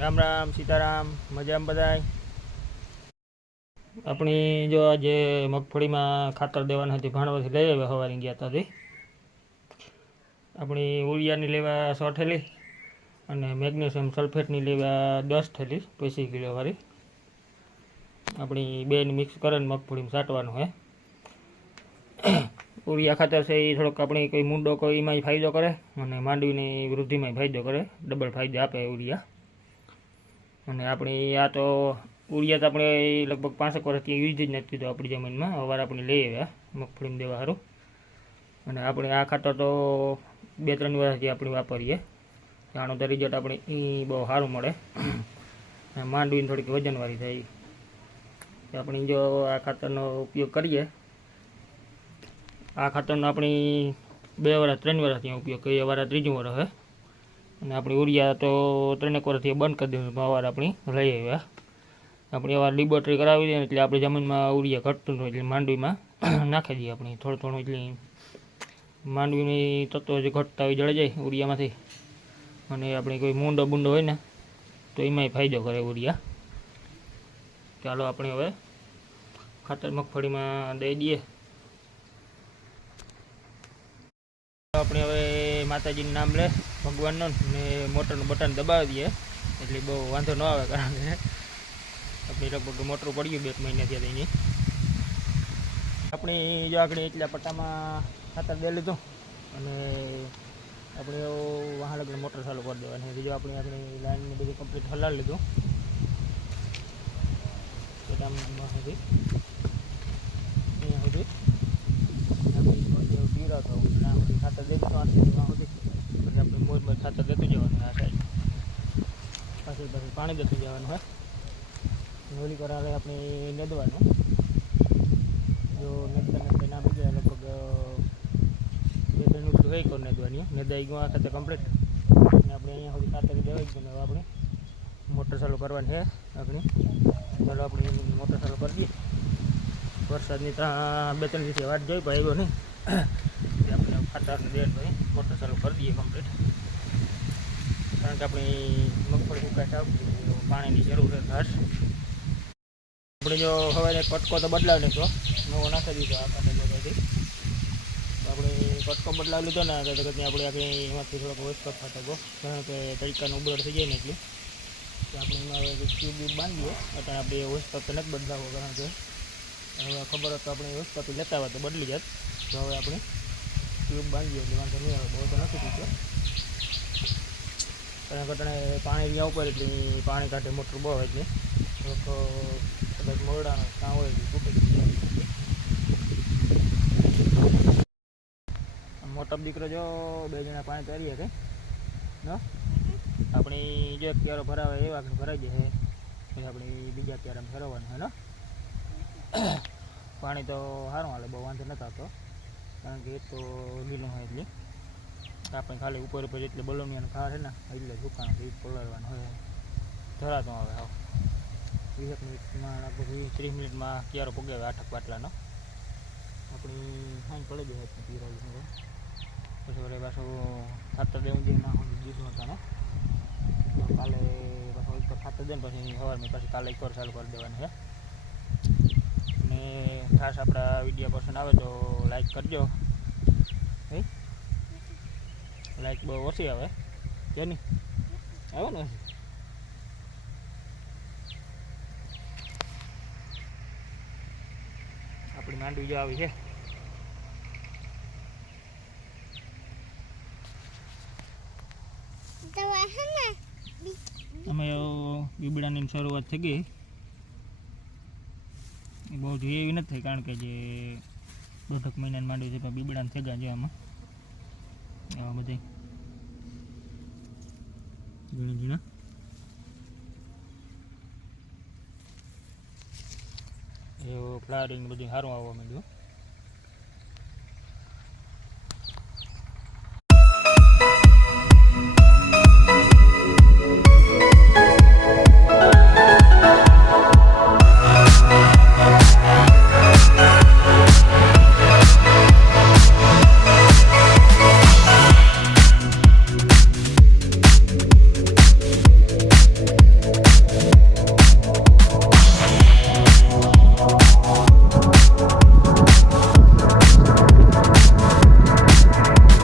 રામ રામ સીતારામ મજામાં બધાય. આપણી જો આજે મગફળીમાં ખાતર દેવાના હતી ભાણવાથી લઈ આવ્યા સવારે ગયા હતા. આપણી ઉરિયાની લેવા 100 થેલી અને મેગ્નેશિયમ સલ્ફેટની લેવા 10 થેલી 50 કિલો વાળી. આપણી બેને મિક્સ કરીને મગફળીમાં છાંટવાનું છે. ઉરિયા ખાતર છે એ થોડોક આપણી કોઈ મૂંડો કોઈ એમાંય ફાયદો કરે અને માંડવીની વૃદ્ધિમાંય ફાયદો કરે, ડબલ ફાયદો આપે ઉરિયા. અને આપણી આ તો ઉરિયા તો આપણે લગભગ 5 વર્ષથી યુઝ જ નથી કીધું આપણી જમીનમાં. અવાર આપણે લઈ આવ્યા મગફળીમાં દેવા સારું. અને આપણે આ ખાતર તો 2-3 વર્ષથી આપણે વાપરીએ. આનો તો રિઝલ્ટ આપણે એ બહુ સારું મળે. માંડવીને થોડીક વજનવાળી થાય. આપણે જો આ ખાતરનો ઉપયોગ કરીએ, આ ખાતરનો આપણી 2 વર્ષ 3 વર્ષથી ઉપયોગ કરીએ. અમારા 3જું વર્ષ છે. અને આપણી ઉરિયા તો 3 વર્ષથી બંધ કરી દીધું. અવાર આપણી લઈ આવ્યા. આપણે અવાર લિબોટરી કરાવી દઈએ એટલે આપણી જમીનમાં ઉરિયા ઘટતું હોય એટલે માંડવીમાં નાખી દઈએ. આપણે થોડું થોડું એટલે માંડવીની તત્વો જે ઘટતા હોય જળે જાય ઉરિયામાંથી. અને આપણે કોઈ મૂંડો બૂંડો હોય ને તો એમાંય ફાયદો કરે ઉરિયા. ચાલો આપણે હવે ખાતર મગફળીમાં દઈ દઈએ. આપણે હવે માતાજીનું નામ લે ભગવાનનો ને મોટરનું બટન દબાવી દઈએ એટલે બહુ વાંધો ન આવે. કારણ કે આપણે લગભગ મોટર પડ્યું 2 મહિનાથી એની. આપણે જો આગળ એટલા પટ્ટામાં ખાતર દે લીધું અને આપણે વાહ લગન મોટર ચાલુ કરી દેવાની. બીજું આપણી લાઈનને બધું કમ્પ્લીટ હલાવી લીધું. અહીંયા સુધી ખાતર દે દીધું. સુધી પછી આપણે મોજ ખાતર દેતું જવાનું. આ સાઈડ પછી પાણી દેતું જવાનું હોય. ઓલી પર આવે આપણે નેદવાનું. જો નેદતા ના બીજે લગભગ 2-3 ઉઠું હોય કોઈ નેદવાની. નેદાઈ ગયું આ ખાતર કમ્પ્લીટ. અને આપણે અહીંયા સુધી ખાતર દેવાઈ ગયું. હવે આપણે મોટર ચાલુ કરવાની છે આપણી. ચાલો આપણે મોટર ચાલુ કરી દઈએ. વરસાદની ત્યાં 2-3 દિવસથી વાત જોઈ પણ આવ્યો નહીં. આપણે ખાતરને દે ભાઈ મોટર ચાલુ કરી દઈએ કમ્પ્લીટ. કારણ કે આપણી મગફળી સુકાશ આવતી પાણીની જરૂર છે ખાસ. આપણે જો હવે કટકો તો બદલાવી લીધો, નવો નાખી દીધો આ ખાતર જગ્યાથી. આપણે કટકો બદલાવી લીધો ને તો આપણે આખી એમાંથી થોડોક વસ્તો થતો કારણ કે તરીકાનો ઉબળ થઈ જાય ને એટલે આપણે એમાં ટ્યુબ બાંધીએ. અત્યારે આપણે વસ્તો તો નથી બદલાવો કારણ કે હવે ખબર હતો આપણે વસ્તુ લેતા હોય તો બદલી જાત. તો હવે આપણે ટ્યુબ બાંધીએ એટલે વાંધો નહીં આવે. બહુ તો નથી પીતો કારણ કે તને પાણી ત્યાં ઉપર એટલે પાણી કાઢે મોટર બહુ એટલે થોડોક કદાચ મોરડાનો કાં હોય એટલે તૂટી જાય. મોટો દીકરો જો 2 જણા પાણી તરીએ કે ન આપણી જો ક્યારો ભરાવે એ વાગે ભરાઈ જાય એટલે આપણે બીજા ક્યારામાં ફેરવવાનું હોય ને. પાણી તો સારું હાલે, બહુ વાંધો નથી આવતો કારણ કે એક તો લીલું હોય એટલે આપણે ખાલી ઉપર એટલે બલોનિયાનું ખા છે ને એટલે દુકાન એ પલાળવાનું હોય. ધરાતો આવે આવ 20 મિનિટમાં લગભગ 30 મિનિટમાં ક્યારો પગાવે 8 બાટલાનો. આપણી સાંજ પડી જાય પીરાવી પછી વળે પાછું ખાતર દેવું દે ના દીધું હતા ને કાલે પાછું ઉપર ખાતર દે ને પછી સવારમાં પછી કાલે એકવાર ચાલુ કરી દેવાનું છે. અને ખાસ આપણા વિડીયો પસંદ આવે તો લાઈક કરજો. લાઈક બહુ ઓછી આવે કે નહીં આવે ને. આપણી માંડવી જો આવી છે. અમે બીબડાની શરૂઆત થઈ ગઈ. બહુ જોઈએ એવી નથી થઈ કારણ કે જે 2 મહિનાની માંડવી છે પણ બીબડાને થઈ ગયા છે આમાં આવા બધી ઝીણા ઝીણા. એવું ફ્લાવરિંગ બધું સારું આવવા માંડ્યું.